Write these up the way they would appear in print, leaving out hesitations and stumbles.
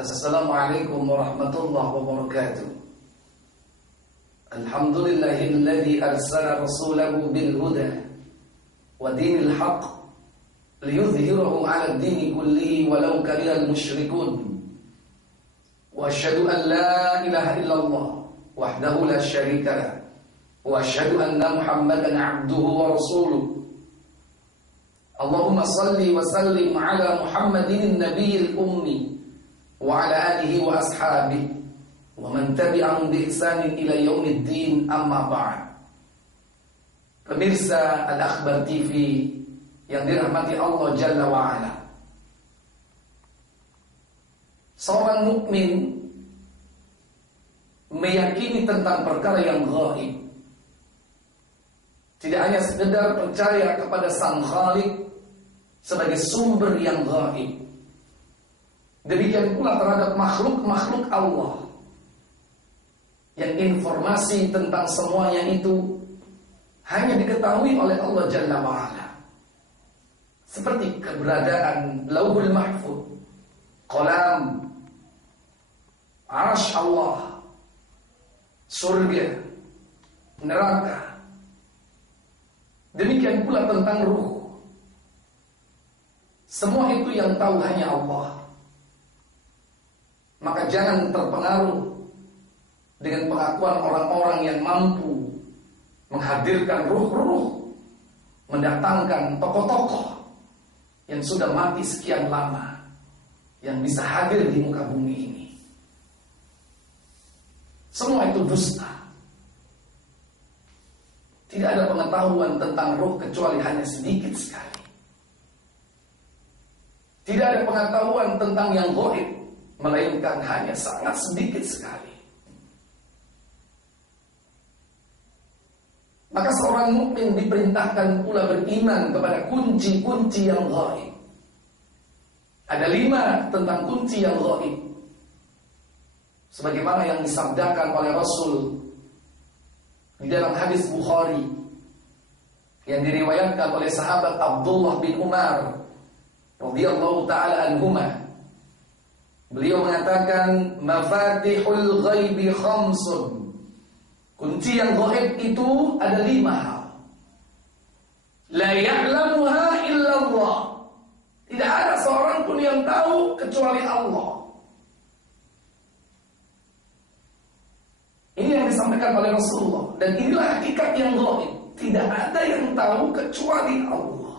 Assalamualaikum warahmatullahi wabarakatuh. Alhamdulillahilladzi arsala rasulahu bil huda wa dinil haqq liyudhhirahu 'ala ad-dini kullihi walau karihal musyrikun. Wa asyhadu an la ilaha illallah wahdahu la syarika lah wa asyhadu anna Muhammadan 'abduhu wa rasuluh. Allahumma salli wa sallim 'ala Muhammadin nabiyil ummi wa ala alihi wa ashabihi wa man tabi'ahum bi ihsanin ila yaumiddin, amma ba'd. Pemirsa Al-Akhbar TV yang dirahmati Allah Jalla wa Ala, seorang mukmin meyakini tentang perkara yang gaib. Tidak hanya sekedar percaya kepada Sang Khalik sebagai sumber yang gaib, demikian pula terhadap makhluk-makhluk Allah yang informasi tentang semuanya itu hanya diketahui oleh Allah Jalla wa'ala. Seperti keberadaan Lauhul Mahfuz, Qalam, Arsy Allah, surga, neraka. Demikian pula tentang ruh. Semua itu yang tahu hanya Allah. Maka jangan terpengaruh dengan pengakuan orang-orang yang mampu menghadirkan ruh-ruh, mendatangkan tokoh-tokoh yang sudah mati sekian lama, yang bisa hadir di muka bumi ini. Semua itu dusta. Tidak ada pengetahuan tentang ruh kecuali hanya sedikit sekali. Tidak ada pengetahuan tentang yang gaib, melainkan hanya sangat sedikit sekali. Maka seorang mukmin diperintahkan pula beriman kepada kunci-kunci yang gaib. Ada 5 tentang kunci yang gaib, sebagaimana yang disabdakan oleh Rasul di dalam hadis Bukhari yang diriwayatkan oleh sahabat Abdullah bin Umar radhiyallahu ta'ala anhuma. Beliau mengatakan, mafatihul ghaibi khamsun. Kunci yang gaib itu ada 5 hal. La ya'lamuha illallah. Tidak ada seorang pun yang tahu kecuali Allah. Ini yang disampaikan oleh Rasulullah, dan inilah hakikat yang gaib. Tidak ada yang tahu kecuali Allah.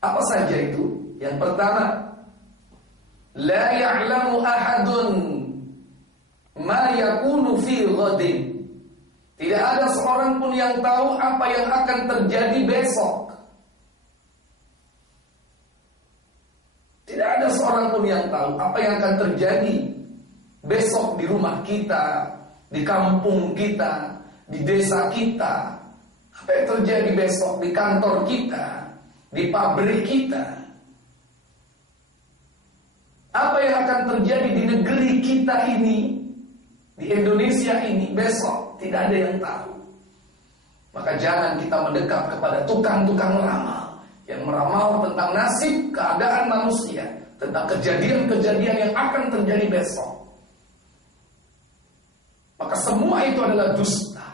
Apa saja itu? Yang pertama, la ya'lamu ahadun ma yakunu fi ghadin. Tidak ada seorang pun yang tahu apa yang akan terjadi besok. Tidak ada seorang pun yang tahu apa yang akan terjadi besok di rumah kita, di kampung kita, di desa kita. Apa yang terjadi besok di kantor kita, di pabrik kita. Apa yang akan terjadi di negeri kita ini, di Indonesia ini besok, tidak ada yang tahu. Maka jangan kita mendekat kepada tukang-tukang ramal yang meramal tentang nasib, keadaan manusia, tentang kejadian-kejadian yang akan terjadi besok. Maka semua itu adalah dusta.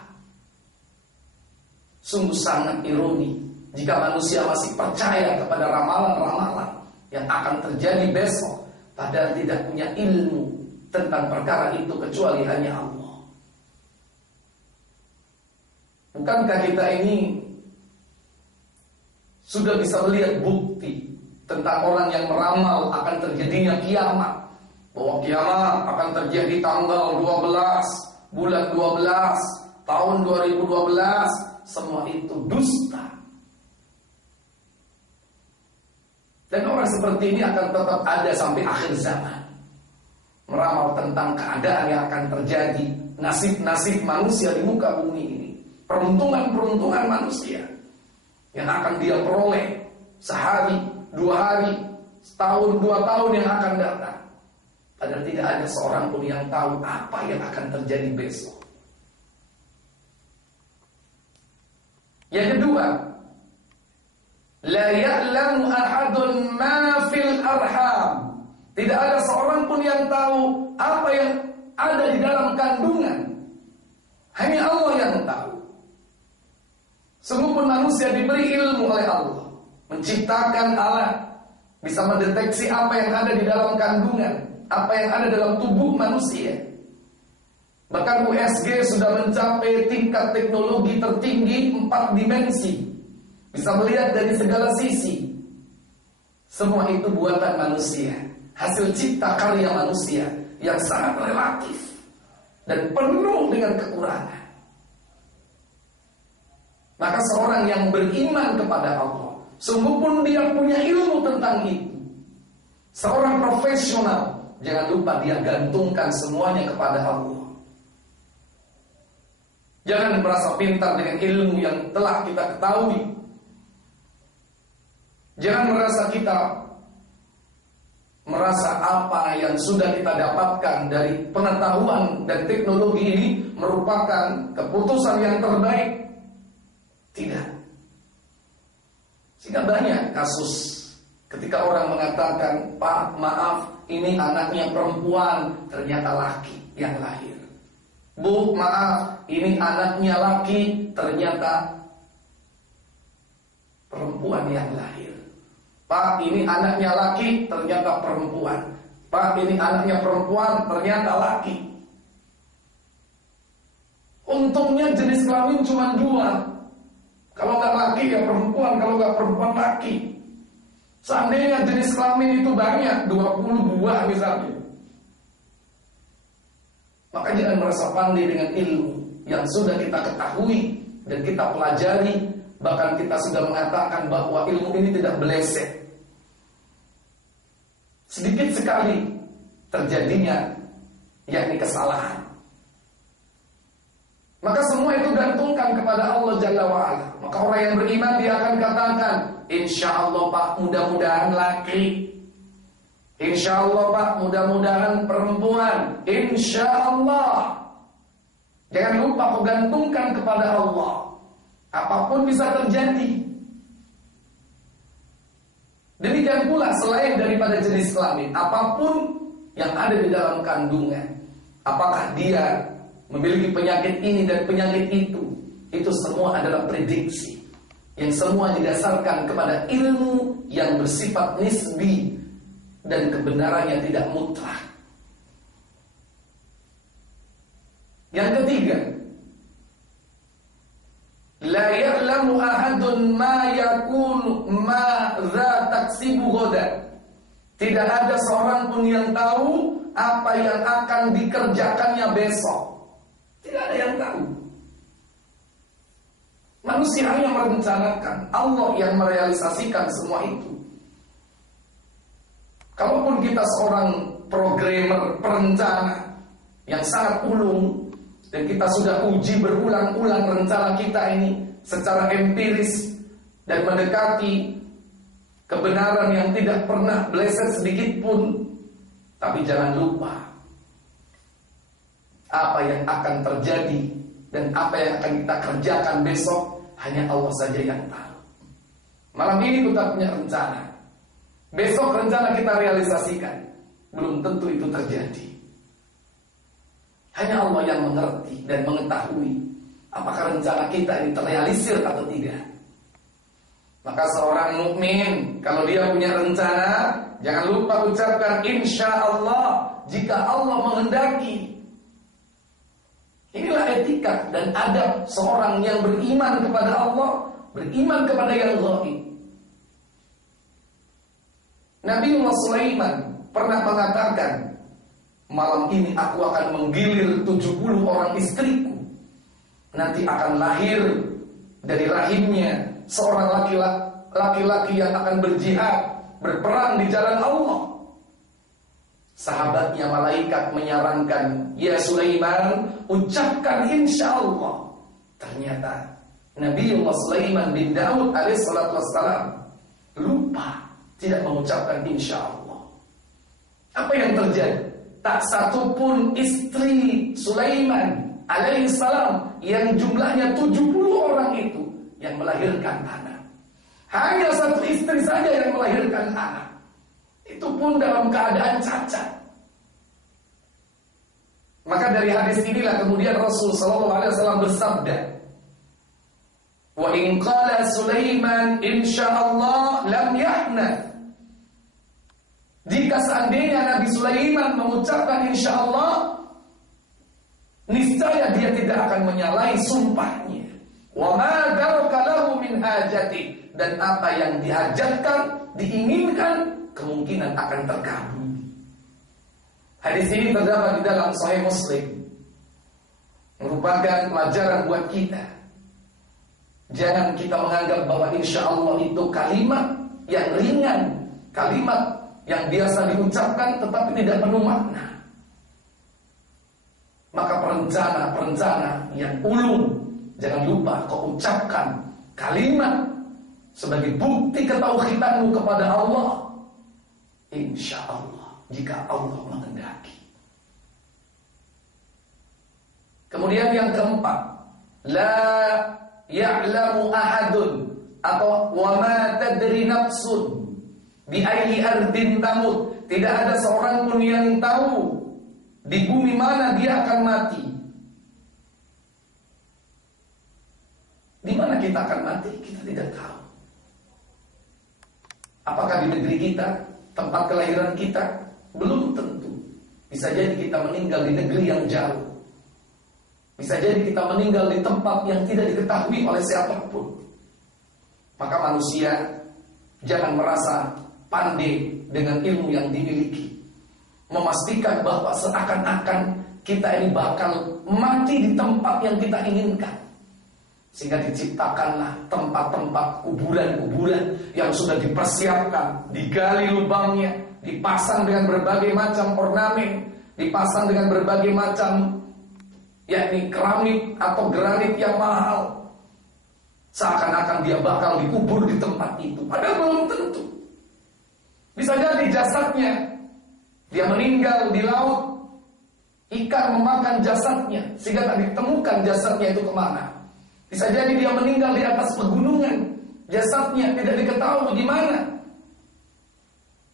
Sungguh sangat ironi jika manusia masih percaya kepada ramalan-ramalan yang akan terjadi besok, padahal tidak punya ilmu tentang perkara itu kecuali hanya Allah. Bukankah kita ini sudah bisa melihat bukti tentang orang yang meramal akan terjadinya kiamat, bahwa kiamat akan terjadi tanggal 12 bulan 12 tahun 2012? Semua itu dusta. Dan orang seperti ini akan tetap ada sampai akhir zaman, meramal tentang keadaan yang akan terjadi, nasib-nasib manusia di muka bumi ini, peruntungan-peruntungan manusia yang akan dia peroleh sehari, 2 hari, setahun, 2 tahun yang akan datang. Padahal tidak ada seorang pun yang tahu apa yang akan terjadi besok. Yang kedua, la ya'lamu ahadun ma fil arham. Tidak ada seorang pun yang tahu apa yang ada di dalam kandungan. Hanya Allah yang tahu. Sungguh pun manusia diberi ilmu oleh Allah, menciptakan alat, bisa mendeteksi apa yang ada di dalam kandungan, apa yang ada dalam tubuh manusia. Bahkan USG sudah mencapai tingkat teknologi tertinggi 4 dimensi. Bisa melihat dari segala sisi. Semua itu buatan manusia, hasil cipta karya manusia yang sangat relatif dan penuh dengan kekurangan. Maka seorang yang beriman kepada Allah, sungguh pun dia punya ilmu tentang itu. Seorang profesional, jangan lupa dia gantungkan semuanya kepada Allah. Jangan merasa pintar dengan ilmu yang telah kita ketahui. Jangan merasa apa yang sudah kita dapatkan dari pengetahuan dan teknologi ini merupakan keputusan yang terbaik. Tidak. Sehingga banyak kasus ketika orang mengatakan, "Pak, maaf, ini anaknya perempuan," ternyata laki yang lahir. "Bu, maaf, ini anaknya laki," ternyata perempuan yang lahir. "Pak, ini anaknya laki," ternyata perempuan. "Pak, ini anaknya perempuan," ternyata laki. Untungnya jenis kelamin cuma 2. Kalau nggak laki ya perempuan, kalau nggak perempuan laki. Seandainya jenis kelamin itu banyak, 22 misalnya, maka jangan merasa pandai dengan ilmu yang sudah kita ketahui dan kita pelajari. Bahkan kita sudah mengatakan bahwa ilmu ini tidak meleset. Sedikit sekali terjadinya yakni kesalahan. Maka semua itu gantungkan kepada Allah Jalla wa'ala. Maka orang yang beriman dia akan katakan, "Insya Allah Pak, mudah-mudahan laki. Insya Allah Pak, mudah-mudahan perempuan. Insya Allah." Jangan lupa kau gantungkan kepada Allah. Apapun bisa terjadi. Demikian pula selain daripada jenis kelamin, apapun yang ada di dalam kandungan, apakah dia memiliki penyakit ini dan penyakit itu semua adalah prediksi yang semua didasarkan kepada ilmu yang bersifat nisbi dan kebenarannya tidak mutlak. Yang ketiga, la ya'lamu ahadun ma yakunu ma za taksibu ghadan. Tidak ada seorang pun yang tahu apa yang akan dikerjakannya besok. Tidak ada yang tahu. Manusia hanya merencanakan, Allah yang merealisasikan semua itu. Kalaupun kita seorang programmer, perencana yang sangat ulung, dan kita sudah uji berulang-ulang rencana kita ini secara empiris dan mendekati kebenaran yang tidak pernah meleset sedikit pun, tapi jangan lupa apa yang akan terjadi dan apa yang akan kita kerjakan besok hanya Allah saja yang tahu. Malam ini kita punya rencana, besok rencana kita realisasikan, belum tentu itu terjadi. Hanya Allah yang mengerti dan mengetahui apakah rencana kita ini terrealisir atau tidak. Maka seorang mukmin kalau dia punya rencana, jangan lupa ucapkan insya Allah jika Allah menghendaki. Inilah etika dan adab seorang yang beriman kepada Allah, beriman kepada yang ghaib. Nabi Sulaiman pernah mengatakan, "Malam ini aku akan menggilir 70 orang istriku. Nanti akan lahir dari rahimnya seorang laki-laki yang akan berjihad, berperang di jalan Allah." Sahabatnya malaikat menyarankan, "Ya Sulaiman, ucapkan insya Allah." Ternyata Nabi Sulaiman bin Daud alaihissalatu wassalam lupa, tidak mengucapkan insya Allah. Apa yang terjadi? Tak satu pun istri Sulaiman alaihissalam yang jumlahnya 70 orang itu yang melahirkan anak. Hanya satu istri saja yang melahirkan anak. itu pun dalam keadaan cacat. Maka dari hadis inilah kemudian Rasul sallallahu alaihi wasallam bersabda, "Wa in qala Sulaiman insyaallah lam yahnath." Jika seandainya Nabi Sulaiman mengucapkan insyaallah, niscaya dia tidak akan menyalahi sumpahnya. Wa ma daraka lahu min hajati, dan apa yang dihajatkan, diinginkan, kemungkinan akan terkabul. Hadis ini terdapat di dalam Sahih Muslim, merupakan pelajaran buat kita. Jangan kita menganggap bahwa insya Allah itu kalimat yang ringan, kalimat yang biasa diucapkan tetapi tidak penuh makna. Maka perencana yang ulung, jangan lupa kau ucapkan kalimat sebagai bukti ketauhidanmu kepada Allah. Insya Allah, jika Allah menghendaki. Kemudian yang keempat, la ya'lamu ahadun, atau wa ma tadri nafsun bi ayyi ardin tamut. Tidak ada seorang pun yang tahu di bumi mana dia akan mati. Di mana kita akan mati, kita tidak tahu. Apakah di negeri kita, tempat kelahiran kita? Belum tentu. Bisa jadi kita meninggal di negeri yang jauh. Bisa jadi kita meninggal di tempat yang tidak diketahui oleh siapapun. Maka manusia jangan merasa pandai dengan ilmu yang dimiliki, memastikan bahwa seakan-akan kita ini bakal mati di tempat yang kita inginkan. Sehingga diciptakanlah tempat-tempat kuburan-kuburan yang sudah dipersiapkan, digali lubangnya, dipasang dengan berbagai macam ornamen, dipasang dengan berbagai macam yakni keramik atau granit yang mahal. Seakan-akan dia bakal dikubur di tempat itu, padahal belum tentu. Bisa jadi jasadnya, dia meninggal di laut, ikan memakan jasadnya sehingga tak ditemukan jasadnya itu kemana. Bisa jadi dia meninggal di atas pegunungan, jasadnya tidak diketahui di mana.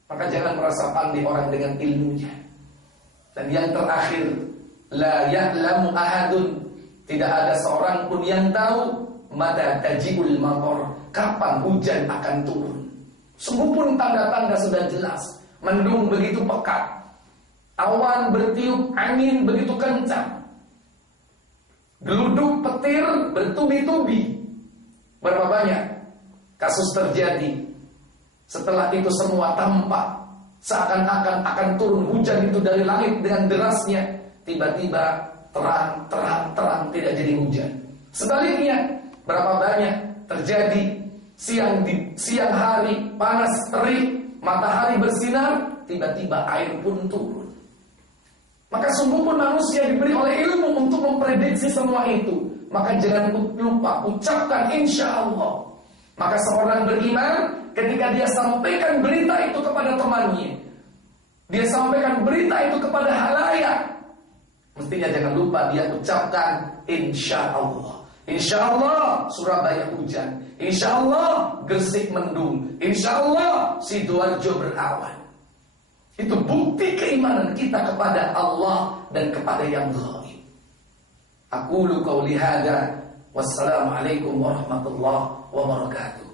Maka jangan merasa pandai orang dengan ilmunya. Dan yang terakhir, la ya'lamu ahadun, tidak ada seorang pun yang tahu mata tajiul mator, kapan hujan akan turun. Sungguh pun tanda-tanda sudah jelas. Mendung begitu pekat, awan bertiup angin begitu kencang, geluduk petir bertubi-tubi. Berapa banyak kasus terjadi setelah itu semua tampak seakan-akan akan turun hujan itu dari langit dengan derasnya, tiba-tiba terang tidak jadi hujan. Sebaliknya, berapa banyak terjadi siang hari panas terik, matahari bersinar, tiba-tiba air pun turun. Maka sungguh pun manusia diberi oleh ilmu untuk memprediksi semua itu. Maka jangan lupa ucapkan insya Allah. Maka seorang beriman ketika dia sampaikan berita itu kepada temannya, dia sampaikan berita itu kepada halayak, mestinya jangan lupa dia ucapkan insya Allah. Insya Allah Surabaya hujan, insya Allah Gresik mendung, insya Allah Sidoarjo berawan. Itu bukti keimanan kita kepada Allah dan kepada yang ghaib. Aqulu qauli hadza, wassalamualaikum warahmatullahi wabarakatuh.